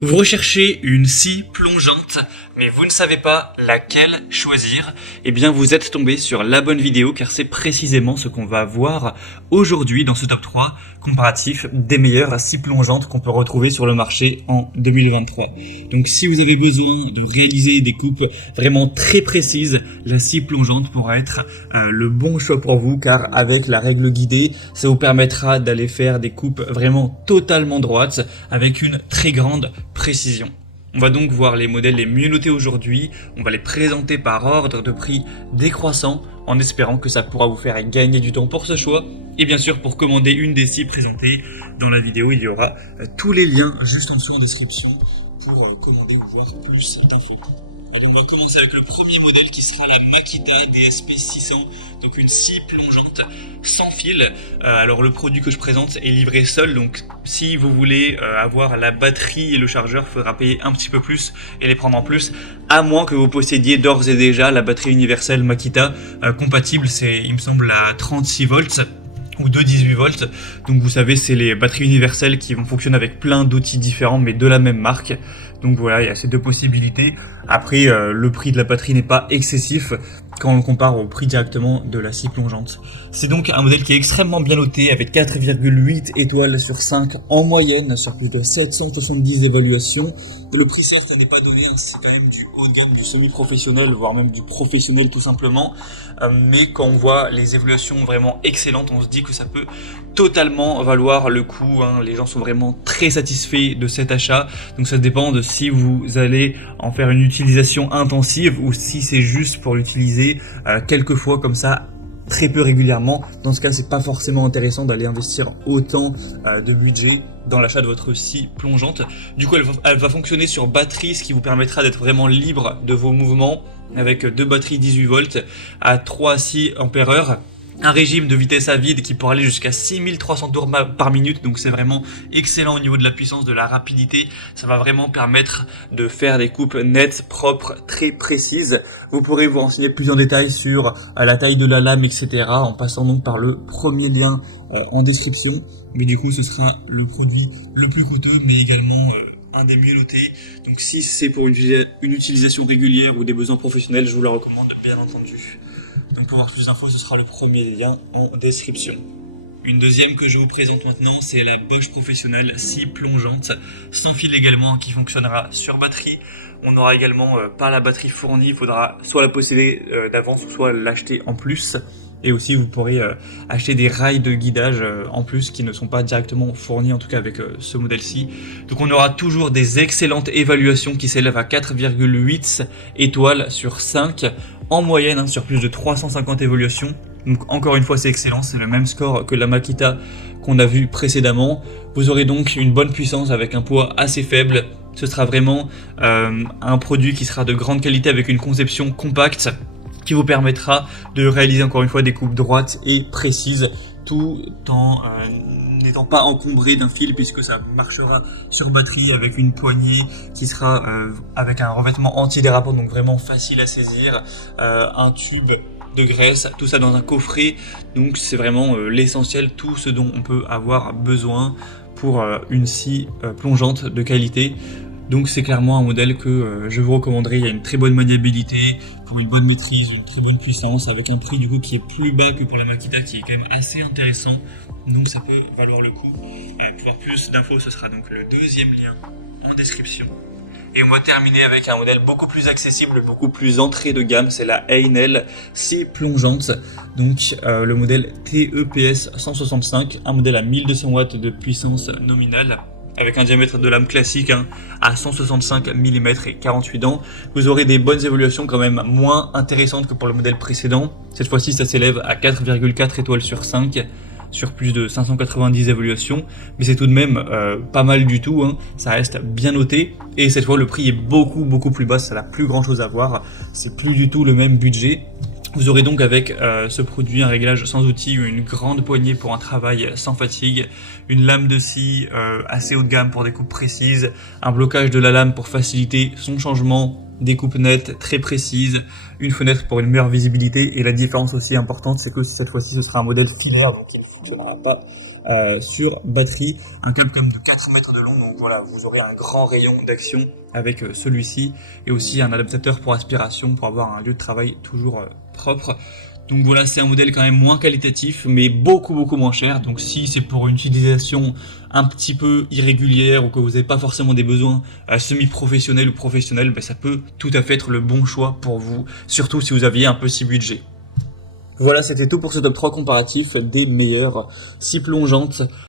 Vous recherchez une scie plongeante, mais vous ne savez pas laquelle choisir, eh bien vous êtes tombé sur la bonne vidéo car c'est précisément ce qu'on va voir aujourd'hui dans ce top 3 comparatif des meilleures scies plongeantes qu'on peut retrouver sur le marché en 2023. Donc si vous avez besoin de réaliser des coupes vraiment très précises, la scie plongeante pourra être le bon choix pour vous car avec la règle guidée, ça vous permettra d'aller faire des coupes vraiment totalement droites avec une très grande précision. On va donc voir les modèles les mieux notés aujourd'hui, on va les présenter par ordre de prix décroissant en espérant que ça pourra vous faire gagner du temps pour ce choix. Et bien sûr, pour commander une des scies présentées dans la vidéo, il y aura tous les liens juste en dessous en description pour commander ou voir plus d'infos. Allez, on va commencer avec le premier modèle qui sera la Makita DSP 600, donc une scie plongeante sans fil. Alors le produit que je présente est livré seul, donc si vous voulez avoir la batterie et le chargeur, il faudra payer un petit peu plus et les prendre en plus, à moins que vous possédiez d'ores et déjà la batterie universelle Makita compatible, c'est il me semble à 36 volts. Ou de 18 volts, donc vous savez c'est les batteries universelles qui vont fonctionner avec plein d'outils différents mais de la même marque, donc voilà il y a ces deux possibilités. Après le prix de la batterie n'est pas excessif quand on le compare au prix directement de la scie plongeante. C'est donc un modèle qui est extrêmement bien noté avec 4,8 étoiles sur 5 en moyenne sur plus de 770 évaluations. Le prix certes n'est pas donné, hein, c'est quand même du haut de gamme, du semi-professionnel, voire même du professionnel tout simplement, mais quand on voit les évaluations vraiment excellentes, on se dit que ça peut totalement valoir le coup, hein. Les gens sont vraiment très satisfaits de cet achat, donc ça dépend de si vous allez en faire une utilisation intensive ou si c'est juste pour l'utiliser quelques fois comme ça, très peu régulièrement. Dans ce cas, c'est pas forcément intéressant d'aller investir autant de budget dans l'achat de votre scie plongeante. Du coup, elle va fonctionner sur batterie, ce qui vous permettra d'être vraiment libre de vos mouvements avec deux batteries 18 volts à 3 à 6 ampères-heure. Un régime de vitesse à vide qui pourra aller jusqu'à 6300 tours par minute, donc c'est vraiment excellent au niveau de la puissance, de la rapidité. Ça va vraiment permettre de faire des coupes nettes, propres, très précises. Vous pourrez vous renseigner plus en détail sur la taille de la lame, etc. en passant donc par le premier lien en description. Mais du coup, ce sera le produit le plus coûteux, mais également un des mieux notés. Donc si c'est pour une utilisation régulière ou des besoins professionnels, je vous le recommande bien entendu. Donc pour avoir plus d'infos, ce sera le premier lien en description. Une deuxième que je vous présente maintenant, c'est la Bosch Professionnelle scie plongeante, sans fil également, qui fonctionnera sur batterie. On n'aura également pas la batterie fournie, il faudra soit la posséder d'avance, soit l'acheter en plus. Et aussi vous pourrez acheter des rails de guidage en plus qui ne sont pas directement fournis, en tout cas avec ce modèle-ci. Donc on aura toujours des excellentes évaluations qui s'élèvent à 4,8 étoiles sur 5 en moyenne, hein, sur plus de 350 évaluations. Donc encore une fois c'est excellent, c'est le même score que la Makita qu'on a vu précédemment. Vous aurez donc une bonne puissance avec un poids assez faible. Ce sera vraiment un produit qui sera de grande qualité avec une conception compacte qui vous permettra de réaliser encore une fois des coupes droites et précises tout en n'étant pas encombré d'un fil puisque ça marchera sur batterie avec une poignée qui sera avec un revêtement antidérapant, donc vraiment facile à saisir, un tube de graisse, tout ça dans un coffret, donc c'est vraiment l'essentiel, tout ce dont on peut avoir besoin pour une scie plongeante de qualité. Donc c'est clairement un modèle que je vous recommanderais. Il y a une très bonne maniabilité, pour une bonne maîtrise, une très bonne puissance, avec un prix du coup qui est plus bas que pour la Makita, qui est quand même assez intéressant. Donc ça peut valoir le coup. Pour avoir plus d'infos, ce sera donc le deuxième lien en description. Et on va terminer avec un modèle beaucoup plus accessible, beaucoup plus entrée de gamme, c'est la Einel scie plongeante, donc le modèle TEPS 165, un modèle à 1200 watts de puissance nominale, avec un diamètre de lame classique à 165 mm et 48 dents. Vous aurez des bonnes évaluations quand même moins intéressantes que pour le modèle précédent. Cette fois-ci, ça s'élève à 4,4 étoiles sur 5 sur plus de 590 évaluations, mais c'est tout de même pas mal du tout, hein. Ça reste bien noté, et cette fois le prix est beaucoup plus bas, ça n'a plus grand chose à voir, c'est plus du tout le même budget. Vous aurez donc avec ce produit un réglage sans outil, une grande poignée pour un travail sans fatigue, une lame de scie assez haut de gamme pour des coupes précises, un blocage de la lame pour faciliter son changement découpe nette, très précise, une fenêtre pour une meilleure visibilité, et la différence aussi importante, c'est que cette fois-ci ce sera un modèle filaire, donc il ne fonctionnera pas sur batterie, un câble comme de 4 mètres de long, donc voilà, vous aurez un grand rayon d'action avec celui-ci, et aussi un adaptateur pour aspiration, pour avoir un lieu de travail toujours propre. Donc voilà, c'est un modèle quand même moins qualitatif, mais beaucoup moins cher. Donc si c'est pour une utilisation un petit peu irrégulière ou que vous n'avez pas forcément des besoins semi-professionnels ou professionnels, ben ça peut tout à fait être le bon choix pour vous, surtout si vous aviez un petit budget. Voilà, c'était tout pour ce top 3 comparatif des meilleures scies plongeantes